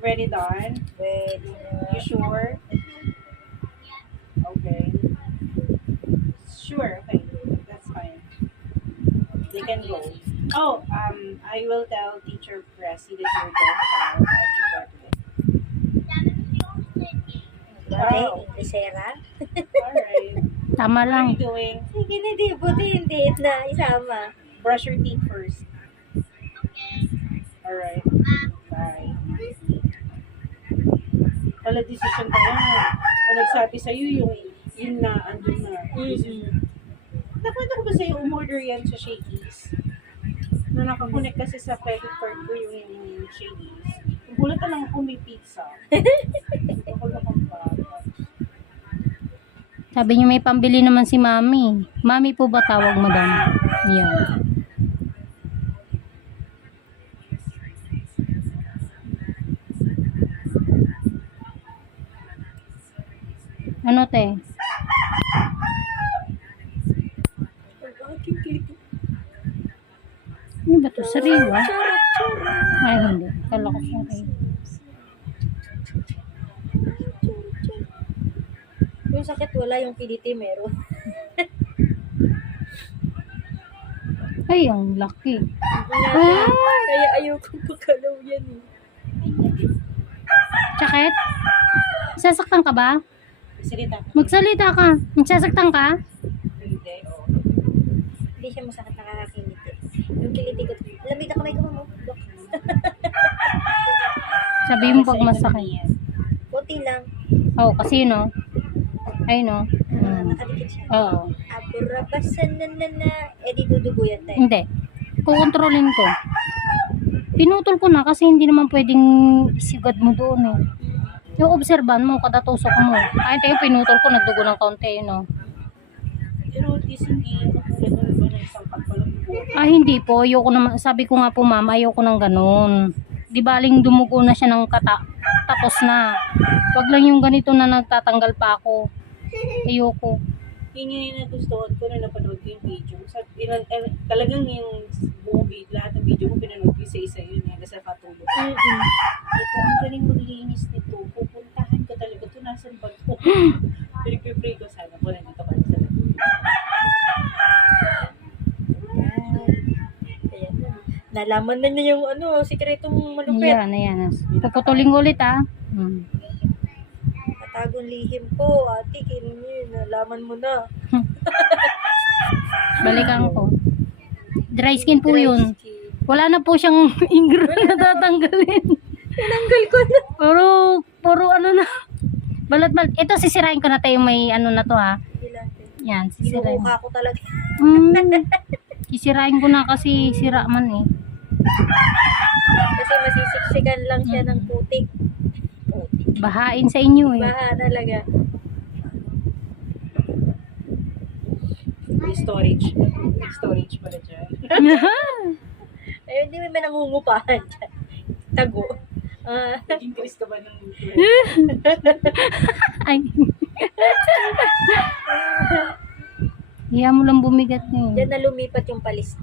Ready done? Pwede na. You sure? Okay. Sure, okay. That's fine. They can go. Oh, I will tell Teacher Pressy that you're going out at your birthday. Grabe, Wow. Inglesera. Alright. Tama What are lang. you doing? Sige na, di. Buti hindi na isama. Brush your teeth first. Alright. Bye. Wala decision ka na. Kung nagsabi sa'yo yung na, andun na. Nakwento ko ba sa'yo, umorder yan sa Shakey's? Na nakakonect kasi sa credit card ko yung Shakey's. Gulat na lang ako may pizza. Ako na kang bata. Sabi niyo may pambili naman si Mami. Mami po ba tawag, madam? Yan. Ano te? Ano ba to? Sariwa? Ay, hindi. Kala ko sariwa. Yung sakit wala, yung kiliti meron. Ay, ang laki. Kaya ayoko pagkalaw yan eh. Sakit? Sasaktan ka ba? Salita. Magsalita ka. Magsasaktan ka? Hindi. Oh. Hindi siya masakit nakakakiliti. Yung kiliti ko, lamig na kamay ko mo. Sabi mo pag masakit. Kunti lang. Oo, kasi yun, no? Ay, no? Nakadikit siya. Oo. Aburabasan na. Eh di dudugo yan tayo. Hindi. Kukontrolin ko. Pinutol ko na kasi hindi naman pwedeng isigad mo doon eh. Yung obserban mo, kada tusok mo. Ay, tayo pinutol ko, nagdugo ng kaunti, no? Pero at least hindi katulad ng iba na isang pagpalang buo. Ah, hindi po. Ayoko naman. Sabi ko nga po, mama, ayoko ng ganun. Di baling dumugo na siya ng tapos na. Wag lang yung ganito na nagtatanggal pa ako. Ayoko. Yun yung nagustuhan ko na napanood ko yung video. Talagang yung buong video, lahat ng video ko pinanood ko isa-isa yun. Kasi katulog. Ito, ang galing maglinis nito. Pupuntahan ko talaga. Ito, nasan ba ito? Pinag-pray ko sana po nandito ka sa Ayan. Nalaman na niya yung sikretong malupit. Ayan. Puputulin ko ulit, ah. Katagong lihim ko, ate, nalaman mo na. Balikan ko. Dry skin po yun. Skin. Wala na po siyang ingro na tatanggalin. Tinanggal ko na. Puro ano na. Balat. Ito, sisirain ko na tayo may ano na to, ha. Yan, sisirain. Inuuka ko talaga. Sisirain ko na kasi sira man eh. Kasi masisiksikan lang siya ng putik. Bahain sa inyo eh. Baha talaga. May storage. May storage pala dyan. Ayun, hindi may nangungupahan dyan. Tago. Increase ka ba ng Ay. Hiya mo lang bumigat niyo. Diyan na lumipat yung palis.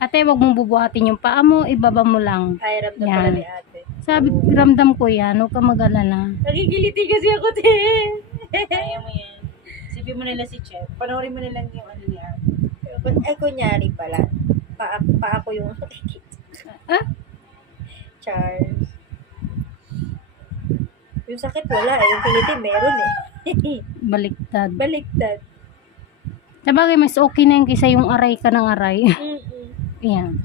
Ate, wag mong bubuhatin yung paa mo, ibaba mo lang. Ay, ramdam Yan. pala ni ate. Sabi, ramdam ko yan, huwag ka mag-alala. Nagigiliti kasi ako, te. Kaya mo yan. Sipin mo nila si Chef. Panoorin mo nilang yung ano niya. Ay, kunyari pala. Pa ako yung Ah? Charles. Yung sakit wala eh. Yung kiliti meron eh. Baliktad. Baliktad. Sabagay, mas okay na yun kaysa yung aray ka ng aray. Yan.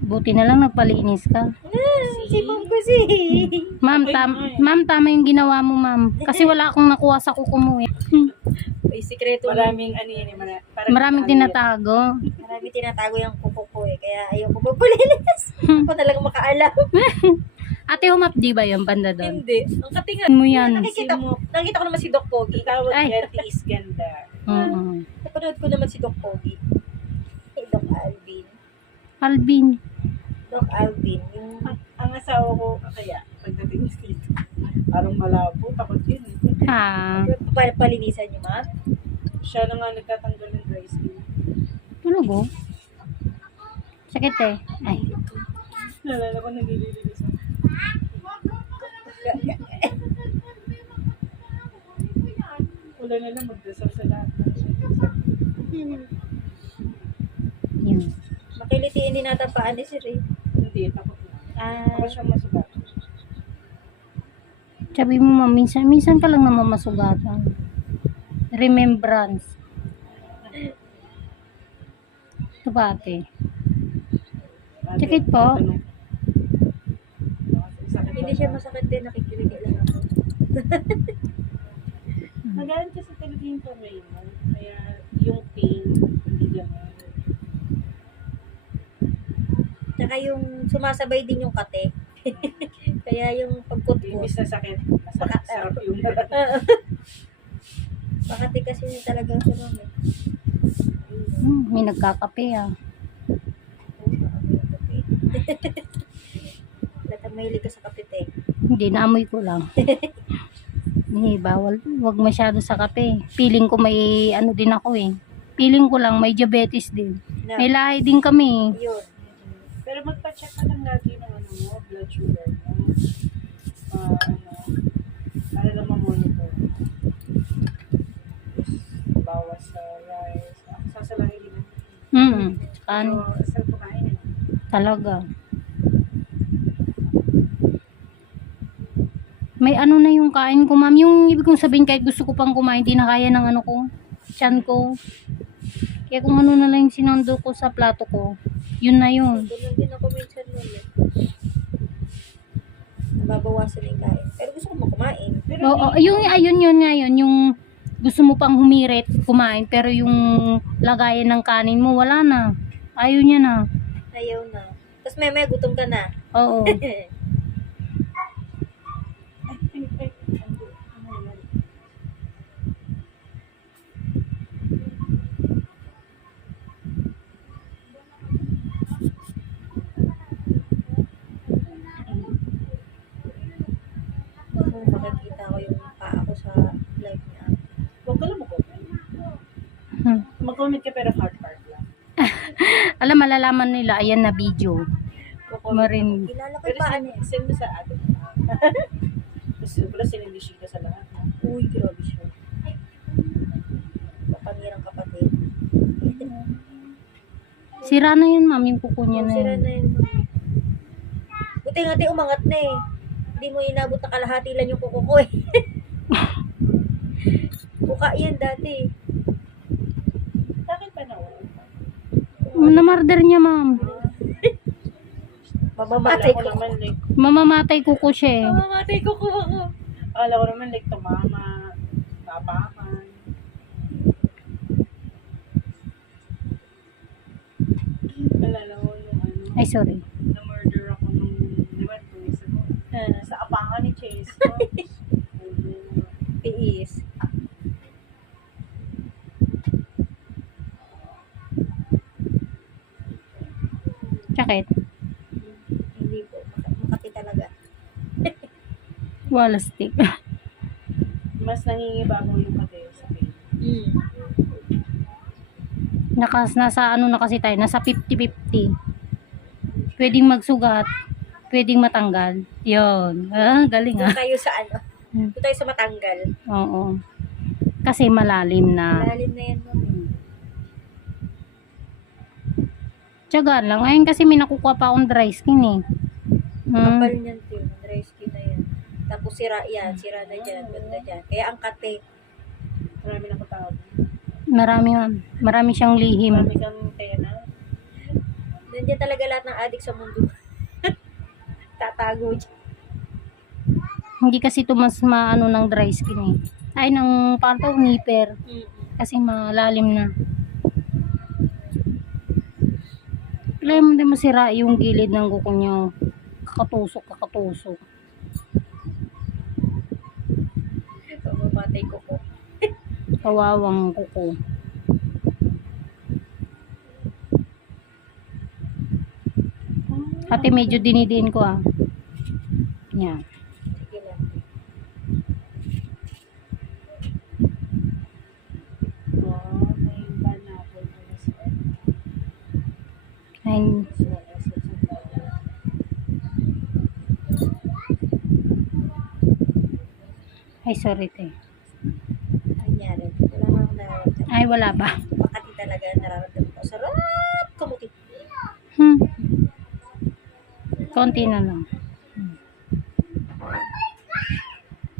Buti na lang nagpalinis ka. Si Ma'am kasi. Ma'am, tama yung ginawa mo, ma'am. Kasi wala akong nakuha sa kuko mo. May sikreto. Maraming ano yan. Maraming tinatago. Marami tinatago yung kuko ko eh. Kaya ayoko magpalinis. Ako talagang makaalam. Ate, humap di ba yung banda doon? Hindi. Ang katingan. Mo yan. Nakikita ko naman si Doc Pogi. Tawag Ay. niya, Tis Ganda. Oo. Napanood ko naman si Doc Pogi. Doc Alvin. Alvin. Doc Alvin. Yung Ang asawa ko, kaya, pagdating dito, parang malabo, takot yun. Ha. palinisan niyo, ma'am. Siya na nga nagtatanggal ng dry skin. Tulog oh. Sakit eh. Ay. Nalala ko nagililinis ako. Wala na lang magdasal sa lahat. Yun. Makilitiin din nata paan ni Sir eh. Hindi, takot na. Ako siya masugat. Sabi mo ma'am, minsan ka lang naman masugatan. Remembrance. Ito ba ate? Sakit po? Hindi siya masakit din, nakikiliti lang ako. Magaling kasi talaga yung kamay mo. Kaya yung pain, hindi gano'n. Tsaka yung sumasabay din yung kate. Kaya yung pagkutkot. Imbis na sakit, masarap sarap yung Makati kasi yun talagang sunod eh. May nagkakape ah. Latang mahilig ka sa kapite. Hindi, naamoy ko lang. Hindi, bawal. Huwag masyado sa kape. Feeling ko may ano din ako eh. Feeling ko lang may diabetes din. Na, May lahi din kami. yun. Pero magpa-check ka lang lagi ng ano mo, blood sugar mo. Para lang ma-monitor. Bawas sa rice. Sasalahin din. Ano? Pero saan kumain eh. Talaga. May ano na yung kain ko, ma'am. Yung ibig kong sabihin, kahit gusto ko pang kumain, di na kaya ng ano ko, tiyan ko. Kaya kung ano na lang yung sinando ko sa plato ko, yun na yun. Ganun din ako minsan nun eh. Nababawasan na yung kain. Pero gusto ko makumain. Pero Oo, ayun nga yun, yung gusto mo pang humirit, kumain, pero yung lagayan ng kanin mo, wala na. Ayaw niya na. Ayaw na. Tapos may gutom ka na. Oo. Kung makikita ko yung paa ko sa live niya. huwag ka lang mag-comment. Hmm. Mag-comment ka pero heart lang. Alam, malalaman nila, ayan na video. Marin. Kilala ko Pero yung paa niya. send mo sa atin. Kasi wala sinindishin ka sa lahat. Uy, grabe siya. Papanirang kapatid. Sira na yun, ma'am, yung kuko niya na Sira yun. na yun. Buti nga tayo umangat na eh. Hindi mo inabot na kalahati lang yung kuko ko eh. Kuka yan dati. Bakit ba nawala? Namarder niya, ma'am. Mamamatay Akala ko. ko naman like, Mamamatay kuko siya eh. Mamamatay ko kuha ko. akala ko naman like tumama, tapakan. Alala ko yung ano, Ay, sorry. na-murder ako nung, di ba, 2 weeks ago. Sa apangan ni Chase. Tiis. Sakit. Hindi po. Makati talaga. Wala stick. Mas nangingibabaw yung pati sa pain. Nasa ano na kasi tayo, nasa 50-50. Pwedeng magsugat, pwedeng matanggal. Yun. Ah, galing Doon ah. tayo sa ano. Hmm. Doon tayo sa matanggal. Oo. Kasi malalim na. Malalim na yan mo. Tiyaga lang. Ngayon kasi may nakukuha pa akong dry skin eh. Kapal niyan tiyo. Dry skin na yan. Tapos sira yan. Sira na dyan. Banda dyan. Kaya ang kate. Marami na katawag. Marami siyang lihim. Marami kang tena. Nandiyan talaga lahat ng adik sa mundo. Tatago dyan. Hindi kasi ito mas maano ng dry skin eh. Ay, ng parang nipper. Kasi malalim na. Kailangan mo din masira yung gilid ng kuko niyo. Kakatusok. Mamamatay ko ko. Kawawang kuko. Ate, medyo dinidiin ko ah. Yan. Sige lang. Wow, may banapol ko na siya. sarit eh. Nangyari. Wala nga akong nararamdaman. Ay, wala ba? Makati talaga nararamdaman ko. Sarap! Kamuti. Konti na lang.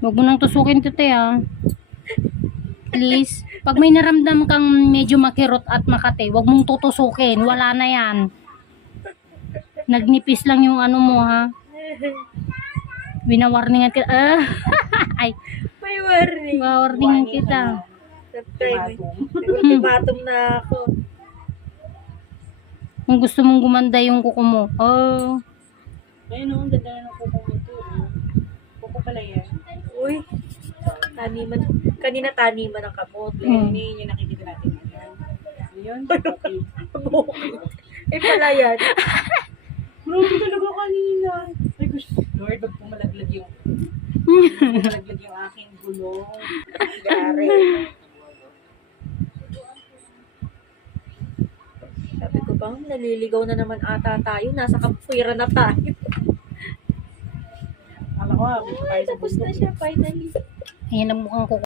Huwag mo nang tusukin to, te, ah. Please. Pag may naramdam kang medyo makirot at makate, huwag mong tutusukin. Wala na yan. Nagnipis lang yung ano mo, ha. Winawarningan kita. Ay, May warning. warningan kita. Ultimatum na ako. Kung gusto mong gumanda yung kuko mo. Oh. Ayun, ang ganda na ng kuko mo ito. Kuko pala yan. Uy. Taniman. Kanina taniman ng kamot. Hindi yung nakikita natin. Ayun. Okay. Eh pala yan. Grabe talaga kanina. Ay, gusto. Lord, wag pong malaglag yung aking gulong. Gari. Sabi ko ba, naliligaw na naman ata tayo. Nasa kapuira na tayo. Alam ko, tayo sa Tapos na siya finally. Ayan ang mukhang kuko.